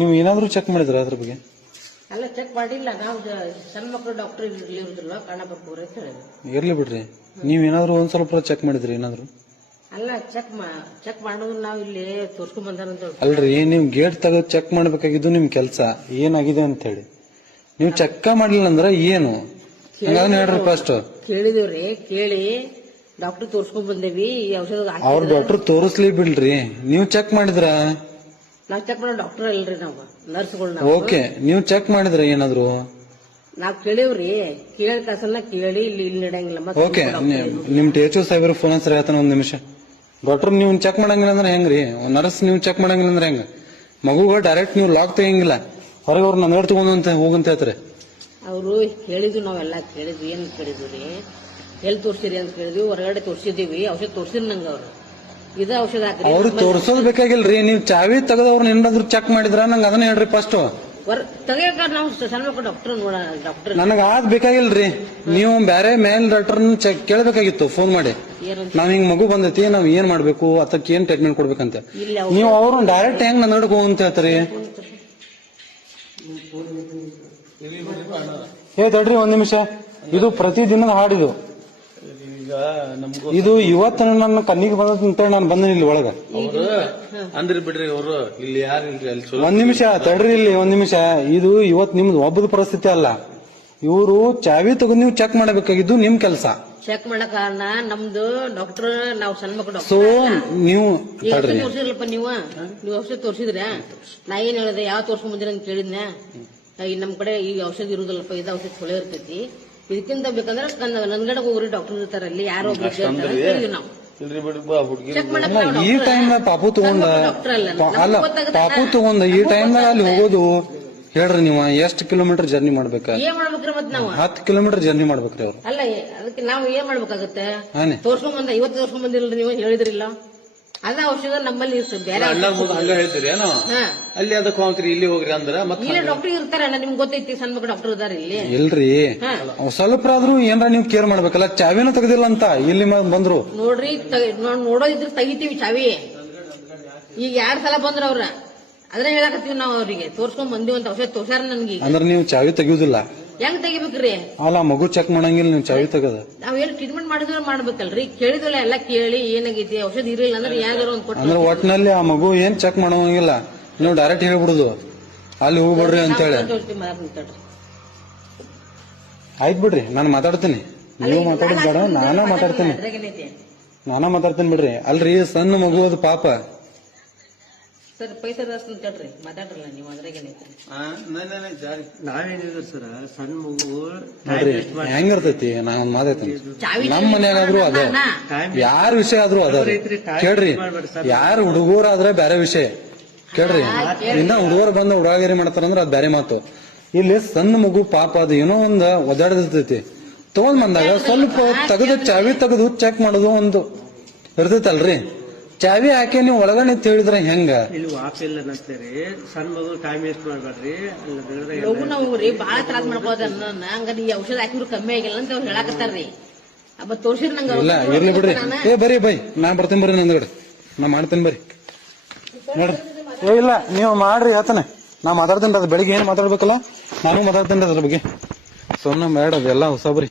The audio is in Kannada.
ನೀವು ಏನಾದ್ರು ಚೆಕ್ ಮಾಡಿದ್ರ ಅದ್ರ ಬಗ್ಗೆ? ಅಲ್ಲ, ಚೆಕ್ ಮಾಡಿಲ್ಲ. ನಾವು ಸಣ್ಣ ಮಕ್ಕಳು ಡಾಕ್ಟರ್ ಇರುದಿಲ್ಲ, ಕಾಣಬೇಕು ಅಂತ ಹೇಳಿದ್ರು. ಇರ್ಲಿ ಬಿಡ್ರಿ, ನೀವ್ ಏನಾದ್ರು ಒಂದ್ ಸ್ವಲ್ಪ ಚೆಕ್ ಮಾಡಿದ್ರಿ ಏನಾದ್ರು? ಅಲ್ಲ, ಚೆಕ್ ಮಾಡೋದು ನಾವ್ ಇಲ್ಲಿ ತೋರ್ಸ್ಕೊಂಡ್ ಬಂದಾರಂತ. ಅಲ್ರಿ, ನೀವ್ ಗೇಟ್ ತೆಗೆದು ಚೆಕ್ ಮಾಡ್ಬೇಕಾಗಿದ್ದು ನಿಮ್ ಕೆಲ್ಸ ಏನಾಗಿದೆ ಅಂತ ಹೇಳಿ. ನೀವು ಚೆಕ್ ಮಾಡ್ಲಿಲ್ಲ ಅಂದ್ರೆ ಏನು ಹೇಳ್ರಿ ಫಸ್ಟ್. ಕೇಳಿದಿವ್ರಿ, ಕೇಳಿ ಡಾಕ್ಟರ್ ತೋರ್ಸ್ಕೊಂಡ್ ಬಂದೇವಿ. ಈ ಔಷಧ ಅವ್ರ ಡಾಕ್ಟರ್ ತೋರಿಸ್ಲಿ ಬಿಡ್ರಿ, ನೀವ್ ಚೆಕ್ ಮಾಡಿದ್ರ? ನಾವ್ ಚೆಕ್ ಮಾಡೋ ಡಾಕ್ಟರ್ ಅಲ್ರಿ, ನಾವು ನರ್ಸ್ಗಳು. ಓಕೆ, ನೀವ್ ಚೆಕ್ ಮಾಡಿದ್ರ ಏನಾದ್ರು? ನಾವ್ ಕೇಳಿವ್ರಿ, ಕೇಳಿದ ಕಾಸನ್ನ ಕೇಳಿ ಇಲ್ಲಿ ನಡೆಯಂಗಿಲ್ಲ. ಓಕೆ, ನಿಮ್ ಟೇಚು ಸಾಹೇಬ್ರ ಫೋನ್ ಹತ್ರ ಹೇಳ್ತಾನ ಒಂದ್ ನಿಮಿಷ. ಡಾಕ್ಟರ್ ನೀವು ಚೆಕ್ ಮಾಡಂಗಿಲ್ಲ ಅಂದ್ರೆ ಹೆಂಗ್ರಿ? ನರ್ಸ್ ನೀವು ಚೆಕ್ ಮಾಡಂಗಿಲ್ಲ ಅಂದ್ರೆ ಹೆಂಗ? ಮಗುಗ ಡೈರೆಕ್ಟ್ ನೀವು ಲಾಕ್ ತೆಗಿಂಗಿಲ್ಲ, ಹೊರಗೆ ಅವ್ರ ನಂಗಡ್ ತಗೊಂಡ್ ಹೋಗಂತ ಹೇಳ್ತಾರೆ. ಅವರು ಹೇಳಿದ್ವಿ, ನಾವೆಲ್ಲಾ ಕೇಳಿದ್ವಿ. ಏನ್ ಕೇಳಿದ್ವಿ? ಎಲ್ಲಿ ತೋರ್ಸಿರಿ ಅಂತ ಕೇಳಿದ್ವಿ. ಹೊರಗಡೆ ತೋರ್ಸಿದೀವಿ, ಔಷಧ ತೋರ್ಸಿರ್ ನಂಗ ಅವ್ರು. ಇದ ಔಷಧ ಹಾಕ್ರಿ. ಅವ್ರು ತೋರ್ಸೋದ್ ಬೇಕಾಗಿಲ್ರಿ, ನೀವ್ ಚಾವಿ ತೆಗೆದವ್ರನ್ನ ಏನಾದ್ರು ಚೆಕ್ ಮಾಡಿದ್ರ ನಂಗೆ ಅದನ್ನ ಹೇಳ್ರಿ ಫಸ್ಟ್. ತೆಗಿಯಕ ನಾವು ಸಣ್ಣ ಮಕ್ಕಳು ಡಾಕ್ಟರ್ ನನಗ ಅದ್ ಬೇಕಾಗಿಲ್ರಿ. ನೀವು ಬೇರೆ ಮೇಲ್ ಡಾಕ್ಟರ್ ಕೇಳಬೇಕಾಗಿತ್ತು ಫೋನ್ ಮಾಡಿ. ನಾವ್ ಹಿಂಗ್ ಮಗು ಬಂದೈತಿ, ನಾವ್ ಏನ್ ಮಾಡ್ಬೇಕು, ಅದಕ್ಕೆ ಏನ್ ಟ್ರೀಟ್ಮೆಂಟ್ ಕೊಡ್ಬೇಕಂತ. ನೀವು ಅವ್ರು ಡೈರೆಕ್ಟ್ ಹೆಂಗ್ ನನ್ನ ಹೋಗು ಅಂತ ಹೇಳ್ತಾರೆ. ತಡ್ರಿ ಒಂದ್ ನಿಮಿಷ, ಇದು ಪ್ರತಿ ದಿನದ ಹಾಡಿದು. ಇದು ಇವತ್ತು ನನ್ನ ಕಣ್ಣಿಗೆ ಬಂದಂತ ನಾನು ಬಂದ ಇಲ್ಲಿ ಒಳಗ. ಅಂದ್ರಿ ಬಿಡ್ರಿ, ಅವರು ಇಲ್ಲಿ ಯಾರು ಇಲ್ರಿ. ಅಲ್ಲಿ ಒಂದ್ ನಿಮಿಷ ತಡ್ರಿ, ಇಲ್ಲಿ ಒಂದ್ ನಿಮಿಷ. ಇದು ಇವತ್ ನಿಮ್ದು ಒಬ್ಬದ ಪರಿಸ್ಥಿತಿ ಅಲ್ಲ. ಇವರು ಚಾವಿ ತಗೊಂಡ್ ನೀವು ಚೆಕ್ ಮಾಡಬೇಕಾಗಿದ್ದು ನಿಮ್ ಕೆಲಸ. ಚೆಕ್ ಮಾಡೋ ಕಾರಣ ನಮ್ದು ಡಾಕ್ಟರ್, ನಾವು ಸಣ್ಣ ಮಕ್ಕಳು ಸೊ ನೀವು ತೋರ್ಸಿದ್ರಲ್ಪ. ನೀವು ಔಷಧ ತೋರ್ಸಿದ್ರ? ನಾ ಏನ್ ಹೇಳಿದೆ, ಯಾವ ತೋರ್ಸ್ಕೊಂಡ್ ಬಂದಿರ ಅಂತ ಕೇಳಿದ್ನ. ನಮ್ ಕಡೆ ಈ ಔಷಧ ಇರುದಿಲ್ಲಪ್ಪ, ಇದು ಔಷಧ ಚಲೋ ಇರ್ತೈತಿ, ಇದಕ್ಕಿಂತ ಬೇಕಂದ್ರೆ ನನ್ಗಡೆ ಹೋಗ್ರಿ, ಡಾಕ್ಟರ್ ಇರ್ತಾರ ಅಲ್ಲಿ, ಯಾರೋ ನಾವು ಈ ಟೈಮ್ ಪಾಪು ತಗೊಂಡ ಅಲ್ಲ, ಪಾಪು ತಗೊಂಡ ಈ ಟೈಮ್ನಾಗ ಅಲ್ಲಿ ಹೋಗೋದು ಹೇಳ್ರಿ. ನೀವು ಎಷ್ಟು ಕಿಲೋಮೀಟರ್ ಜರ್ನಿ ಮಾಡ್ಬೇಕ? ಏನ್ ಮಾಡ್ಬೇಕ್ರಿ ಮತ್ ನಾವು? 10 ಕಿಲೋಮೀಟರ್ ಜರ್ನಿ ಮಾಡ್ಬೇಕ್ರಿ ಅವ್ರು. ಅಲ್ಲ, ಅದಕ್ಕೆ ನಾವು ಏನ್ ಮಾಡ್ಬೇಕಾಗತ್ತೆ? ತೋರ್ಸ್ಕೊಂಡ್ ಬಂದ, ಇವತ್ತು ತೋರ್ಸ್ಕೊಂಡ್ ಬಂದಿಲ್ಲ, ನೀವು ಹೇಳಿದ್ರಿಲ್ಲ. ಅದ ಔಷಧ ನಮ್ಮಲ್ಲಿ ಬೇರೆ ಹಂಗ ಹೇಳ್ತೀರಿ ಏನೋ? ಅಲ್ಲಿ ಅದಕ್ಕೆ ಹೋಗ್ರಿ, ಇಲ್ಲಿ ಹೋಗ್ರಿ ಅಂದ್ರ ಇಲ್ಲಿ ಡಾಕ್ಟರ್ ಇರ್ತಾರ, ನಿಮ್ಗೆ ಗೊತ್ತೈತಿ, ಸಣ್ಣ ಮಕ್ಕಳು ಡಾಕ್ಟರ್ ಇದಾರೆ ಇಲ್ಲಿ. ಇಲ್ರಿ, ಸ್ವಲ್ಪ ಆದ್ರೂ ಏನಾರ ನೀವು ಕೇರ್ ಮಾಡ್ಬೇಕಲ್ಲ. ಚಾವಿನೂ ತೆಗ್ದಿಲ್ಲ ಅಂತ ಇಲ್ಲಿ ಬಂದ್ರು ನೋಡ್ರಿ. ನೋಡೋದಿದ್ರೆ ತೆಗಿತೀವಿ ಚಾವಿ. ಈಗ 2 ಸಲ ಬಂದ್ರ ಅವ್ರ, ಅದ್ರ ಹೇಳಕತ್ತೀವಿ ನಾವು ಅವ್ರಿಗೆ. ತೋರ್ಸ್ಕೊಂಡ್ ಬಂದಿವಿ ಅಂತ ಔಷಧ ತೋರ್ಸಾರ ನನ್ಗೆ. ಅಂದ್ರೆ ನೀವು ಚಾವಿ ತೆಗಿಯುದಿಲ್ಲ? ಹೆಂಗ್ ತೆಗಿಬೇಕ್ರಿ? ಅಲ್ಲ, ಮಗು ಚೆಕ್ ಮಾಡಂಗಿಲ್ಲ, ನೀವು ಚಾವಿ ತೆಗದ. ನಾವೇನು ಟ್ರೀಟ್ಮೆಂಟ್ ಮಾಡಿದ್ರೆ ಮಾಡ್ಬೇಕಲ್ರಿ. ಕೇಳಿದ್ವಲ್ಲ, ಎಲ್ಲ ಕೇಳಿ ಏನಾಗೈತಿ, ಔಷಧ ಇರಲಿಲ್ಲ ಅಂದ್ರೆ ಯಾರು ಒಂದ್ ಕೊಟ್ಟು. ಅಂದ್ರೆ ಒಟ್ಟಿನಲ್ಲಿ ಆ ಮಗು ಏನ್ ಚೆಕ್ ಮಾಡೋಂಗಿಲ್ಲ, ನೀವು ಡೈರೆಕ್ಟ್ ಹೇಳ್ಬಿಡುದು ಅಲ್ಲಿ ಹೋಗ್ಬಿಡ್ರಿ ಅಂತ ಹೇಳಿ. ಆಯ್ತು ಬಿಡ್ರಿ, ನಾನು ಮಾತಾಡ್ತೀನಿ. ನೀವು ಮಾತಾಡೋದ್ ಬೇಡ, ನಾನ ಮಾತಾಡ್ತೀನಿ ಬಿಡ್ರಿ. ಅಲ್ರಿ, ಸಣ್ಣ ಮಗು ಅದು ಪಾಪ. ಸರ್, ಪೈಸಾ ಜಾಸ್ತಿ ಕೇಳ್ರಿ, ಮಾತಾಡ್ರಲ್ಲ ನೀವು. ಅದ್ರಾಗೇನೈತಿ? ನಾವೇನಿದ್ರು ಸರ್, ಸಣ್ಣ ಮಗು ನೋಡ್ರಿ ಹೆಂಗಿರ್ತೈತಿ. ನಾನ್ ಮಾತಾಡ್ತೀನಿ. ನಮ್ ಮನ್ಯಾಗಾದ್ರು ಅದೇ, ಯಾರ ವಿಷಯ ಆದ್ರೂ ಅದ ಕೇಳ್ರಿ. ಯಾರ ಹುಡುಗರಾದ್ರೆ ಬೇರೆ ವಿಷಯ ಕೇಳ್ರಿ. ಇನ್ನ ಹುಡುಗರು ಬಂದ ಹುಡುಗಾಗಿರಿ ಮಾಡ್ತಾರಂದ್ರ ಅದ್ ಬೇರೆ ಮಾತು. ಇಲ್ಲಿ ಸಣ್ಣ ಮಗು ಪಾಪ, ಅದು ಏನೋ ಒಂದ್ ಒದಾಡ್ದಿರ್ತೈತಿ. ತಗೊಂಡ್ ಬಂದಾಗ ಸ್ವಲ್ಪ ತೆಗೆದು ಚಾವಿ ತೆಗೆದು ಚೆಕ್ ಮಾಡೋದು ಒಂದು ಇರ್ತೈತಲ್ರಿ. ಚಾವಿ ಹಾಕಿ ನೀವು ಒಳಗಡೆ ಹೇಳಿದ್ರೆ ಹೆಂಗ? ಇಲ್ಲಿ ವಾಪಿಲ್ಲ ಅಂತೀರಿ, ಸಣ್ಣ ಮಗು ಟೈಮ್ ವೇಸ್ಟ್ ಮಾಡ್ಬೇಡ್ರಿ. ಲಘು ನಾವು ಬಾಳ ತ್ರಾಸ ಮಾಡ್ಕೋದ. ಹಂಗ ಈ ಔಷಧ ಹಾಕಿದ್ರು ಕಮ್ಮಿ ಆಗಿಲ್ಲ ಅಂತ ಅವ್ರು ಹೇಳಕತ್ತಾರ್ರಿ. ಅಬ್ಬ ತೋರ್ಸಿರ್ ನಂಗ. ಇಲ್ಲ, ಇರ್ಲಿ ಬಿಡ್ರಿ. ಬರೀ ಬೈ, ನಾ ಬರ್ತೀನಿ ಬರ್ರಿ, ನಂದ್ಗಡೆ ನಾ ಮಾಡ್ತೇನೆ ಬರ್ರಿ. ನೋಡ್ರಿ, ಇಲ್ಲ ನೀವು ಮಾಡ್ರಿ, ಹೇಳ್ತಾನೆ. ನಾ ಮಾತಾಡ್ತೇನೆ. ಅದು ಬೆಳಿಗ್ಗೆ ಏನ್ ಮಾತಾಡ್ಬೇಕಲ್ಲ, ನಾನು ಮಾತಾಡ್ತೇನೆ ಅದ್ರ ಬಗ್ಗೆ. ಸುಮ್ಮನೆ ಬೇಡ, ಅದೆಲ್ಲ ಹೊಸಬ್ರಿ.